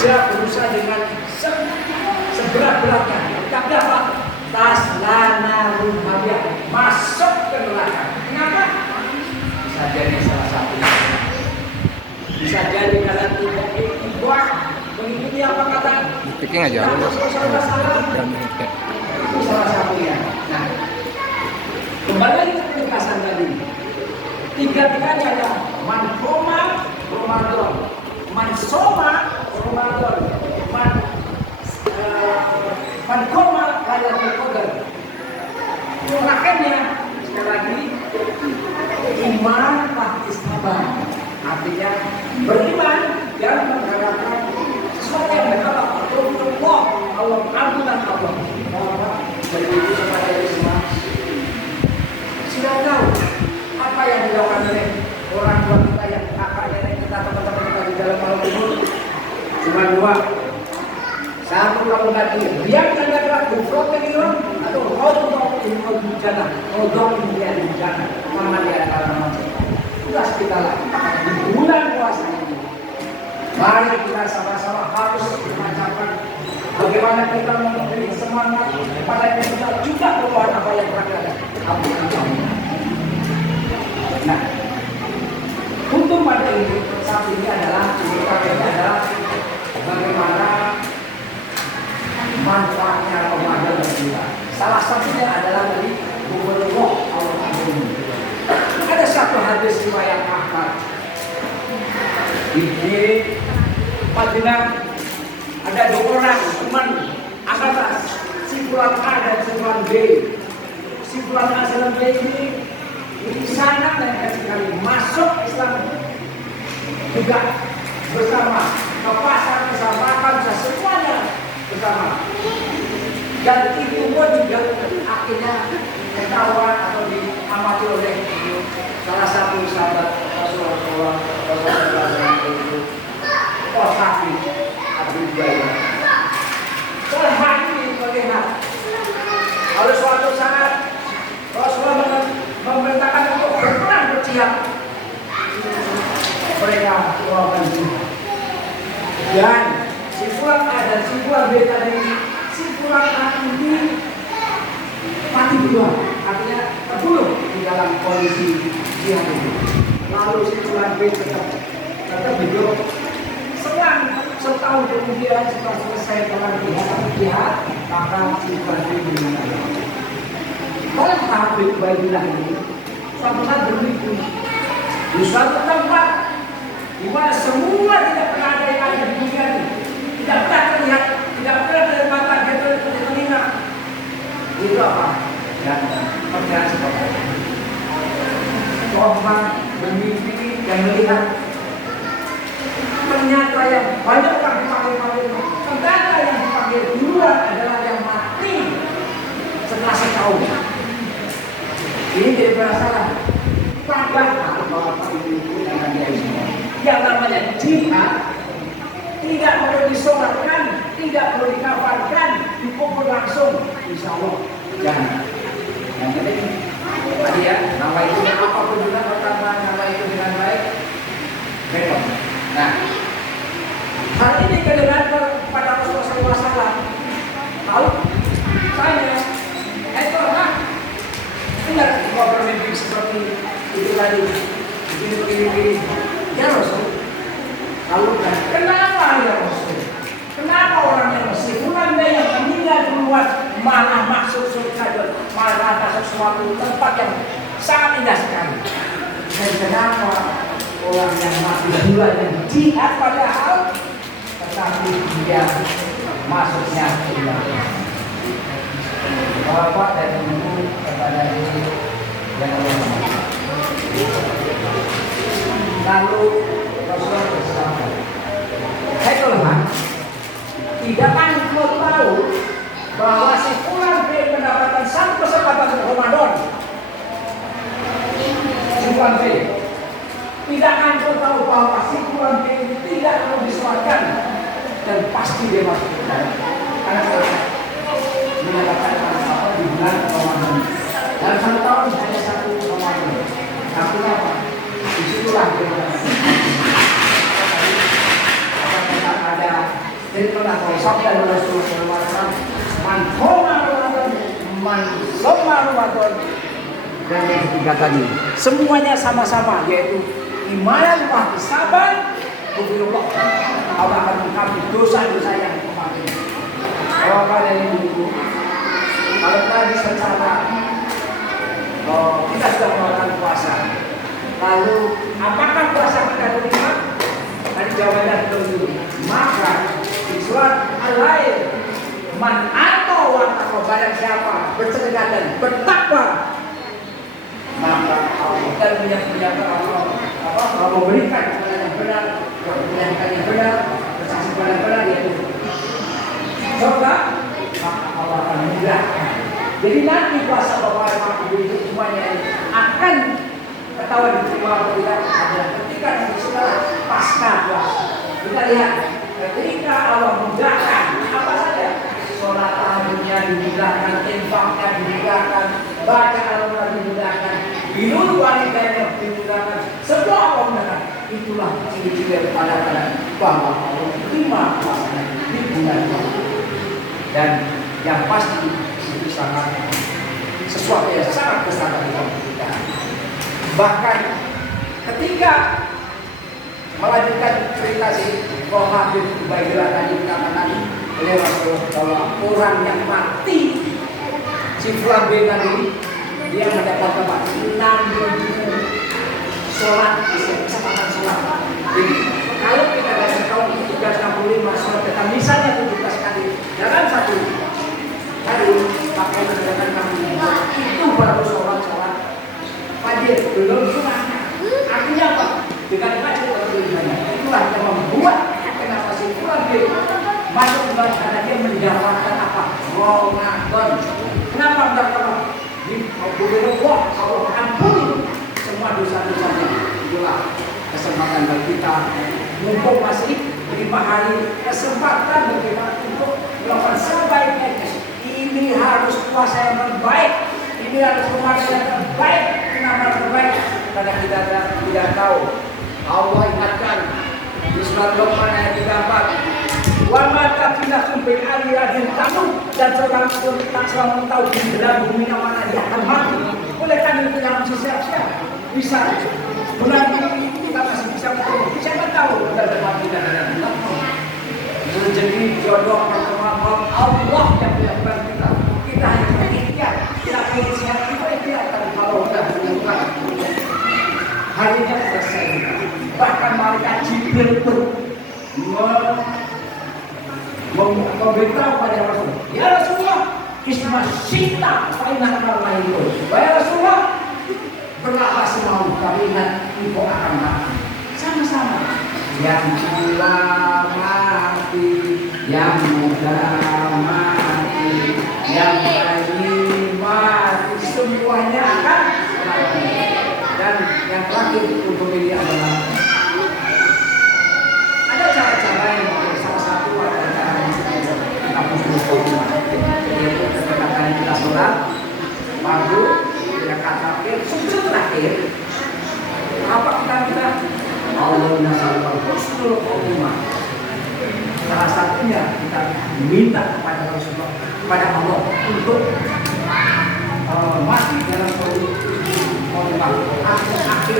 Dia berusaha dengan seberat-beratnya. Tak dapat taslana ruhaya, masuk ke neraka. Kenapa? Bisa jadi salah satunya. Bisa jadi karena tidak ikhwah mengikuti apa kata Speaking aja. Itu salah satunya. Nah, kembali lagi ke penjelasan tadi. Tiga-tiganya ada mankoma Ramadan, mansoma Ramadan, mankoma Lailatul Qadar. Makanya sekali lagi iman istisabah, artinya beriman dan mengharapkan sesuatu yang berkata Allah ampunan Allah. Dari itu kepada semua sudah tahu apa yang dilakukan oleh orang tua kita yang kakak nenek kita teman-teman kita di dalam malam ini cuma dua. Satu kamu tadi yang adalah bufrot yang atau hodok di jannah, hodok di jannah, nama dia adalah nama tugas kita lagi di bulan puasa ini. Mari kita sama-sama harus mengajarkan bagaimana kita memberi semangat kepada kita juga berbuat apa yang berada. Nah, untuk pada ini saat ini adalah bagaimana manfaatnya Ramadan bagi kita. Salah satunya adalah dari Gubernur Allah Agung. Ada satu hadis riwayat Ahmad di Madinah. Ada dua orang teman angkatan, si Fulan A dan si Fulan B. Si Fulan A dan B ini di sana mereka sekali masuk Islam juga bersama, ke pasar bersama, makan semuanya bersama. Dan itu pun juga akhirnya ketahuan atau diamati oleh salah satu sahabat Rasulullah itu Safi Abu Hurairah. Setelah hari ini melihat kalau suatu saat Rasulullah memerintahkan untuk berperang berjihad, mereka melakukan jihad. Dan si Fulan A dan si Fulan B tadi, si Fulan A ini mati duluan, artinya terbunuh di dalam kondisi jihad itu. Lalu si Fulan B tetap hidup. Selang setahun kemudian setelah selesai dalam jihad, maka si Fulan B meninggal. Oleh Habib Baidillah ini, suatu saat berliku di suatu tempat di mana semua tidak pernah ada yang ada di dunia ini, tidak pernah terlihat, tidak pernah dari mata dari telinga. Itu apa? Dan perkiraan seperti itu. Orang bermimpi dan melihat ternyata yang banyak orang dipanggil, ternyata yang dipanggil duluan adalah yang mati setelah setahun. Ini jadi masalah. Padahal bahwa itu yang namanya jihad tidak perlu disolatkan, tidak perlu dikafarkan, dikubur langsung, insya Allah jangan. Yang penting tadi ya, nama itu apapun juga pertama nama itu dengan baik, betul. Nah, hal ini kedengaran pada Rasulullah SAW. Tahu? Tanya, pernah ingat kalau bermimpi seperti itu tadi, begini. Ya Rasul, lalu kan, kenapa ya Rasul? Kenapa orang yang Fulan B yang meninggal duluan malah masuk surga, malah masuk suatu tempat yang sangat indah sekali? Dan kenapa orang yang mati duluan yang jihad padahal tetapi dia masuknya ke neraka? Bapak dan Ibu kepada ini yang Allah. Lalu Rasulullah bersabda, "Hai Tuhan, tidakkah engkau tahu bahwa si Fulan B mendapatkan satu kesempatan Ramadan?" Si Fulan B, tidakkah engkau tahu bahwa si Fulan B ini tidak perlu disolatkan dan pasti dia masuk ke dalam? Karena mendapatkan apa di bulan Ramadan. Dalam satu tahun hanya satu Ramadan. Artinya apa? Disitulah kita ada Jadi kalau sabda Rasulullah SAW, man homa Ramadan, man soma Ramadan, dan yang ketiga tadi, semuanya sama-sama, yaitu iman, sabar, Allah. Allah akan mengampuni dosa-dosa yang kemarin. Kalau kalian itu, kalau tadi secara kita sudah melakukan puasa, lalu apakah puasa kita terima? Tadi jawabannya dulu. Maka di surat Al-Lail, man atau wattaqwa, barang siapa bersedekah dan bertakwa, maka Allah dan Allah memberikan kepada yang benar, memberikan yang benar, bersaksi pada yang benar, yaitu surga, maka Allah akan memudahkan. Jadi nanti puasa Bapak Ibu itu semuanya akan ketahuan diterima atau tidak adalah ketika setelah pasca puasa. Kita lihat ketika Allah mudahkan apa saja, sholat tahajudnya dimudahkan, infaknya dimudahkan, baca Al-Quran dimudahkan, minum walidaynya dimudahkan, semua Allah mudahkan. Itulah ciri-ciri pada bahwa Allah terima puasanya di bulan puasa. Dan yang pasti itu sangat sesuatu yang sangat besar bagi kita. Bahkan ketika melanjutkan cerita si Habib Ubaidillah tadi dikatakan oleh Rasulullah bahwa orang yang mati si Fulan bin tadi dia mendapat 6.000 sholat, kesempatan sholat. Jadi kalau kita kasih tahu 365 sholat kita misalnya 17 kali dalam satu hari pakai menggunakan kami itu baru sholat fajr, belum sunatnya. Artinya apa? Dengan fajr beribadah. Itulah yang membuat kenapa si Fulan bin masuk ke dalam karena dia mendapatkan apa? Ramadan. Kenapa mendapatkan? Di Allah Allah ampuni semua dosa-dosanya. Itulah kesempatan bagi kita. Mumpung masih 5 hari kesempatan bagi kita untuk melakukan sebaik-baiknya. Ini harus puasa yang terbaik. Ini harus puasa yang terbaik. Kenapa terbaik? Karena kita tidak tahu. Allah ingatkan di surat Luqman ayat 34. Wa ma taqinakum bil aliyadin tamu, dan seorang pun tak selalu tahu di dalam bumi mana dia akan mati. Oleh karena itu yang harus siap-siap. Bisa bulan ini kita masih bisa bertemu. Siapa tahu kita mati dan ada rezeki jodoh pertemuan Allah yang melakukan kita. Kita hanya berikhtiar. Kita pilih siapa kita ikhtiar. Tapi kalau sudah menemukan harinya selesai. Bahkan malaikat Jibril itu memberitahu pada Rasul, ya Rasulullah, isma syita fa'inah karena itu. Ya Rasulullah, berlapar semau, tapi ingat ibu akan mati. Sama-sama. Yang tua mati, yang muda mati, yang bayi mati, semuanya akan mati. Dan yang terakhir untuk ini adalah ada cara-cara yang salah satu adalah cara yang kita bersyukur, yaitu ketika kita sholat maghrib, rakaat terakhir, sujud terakhir, apa kita Allah nasallahu husnul khotimah. Salah satunya kita minta kepada Rasulullah, kepada Allah untuk mati dalam kondisi khotimah. Akhir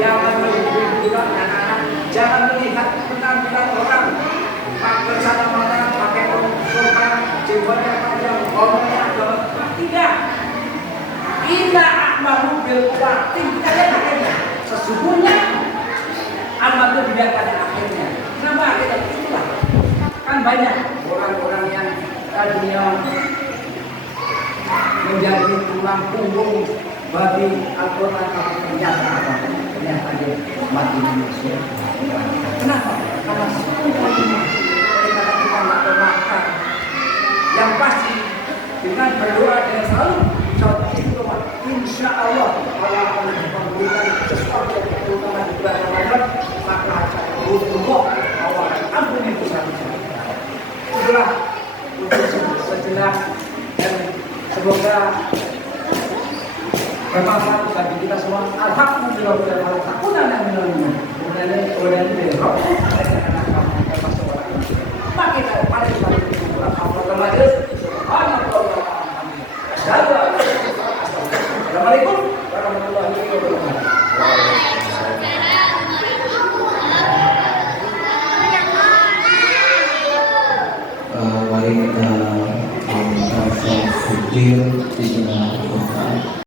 jangan melihat anak-anak, jangan melihat penampilan orang pakai sana mana, pakai sorban, jenggotnya panjang, ngomongnya agama. Tidak. Inna a'malu bil khawatim. Kita lihat akhirnya. Sesungguhnya amal itu dilihat pada akhirnya. Kenapa akhirnya? Itulah. Kan banyak orang-orang yang tadinya menjadi tulang punggung bagi Al-Quran, tapi ternyata apa? Ternyata dia mati manusia. Kenapa? Karena semuanya kita tidak bermakan. Yang pasti dengan berdoa dan selalu berdoa, insya Allah Allah akan memberikan sesuatu yang terutama di bulan Ramadan. Maka Allah akan ampuni dosa-dosa. Itulah untuk sejenak dan semoga bermanfaat bagi kita semua. Alhamdulillah, alhamdulillah. Aku nanya minum. Kemudian ini baik proses sipil juga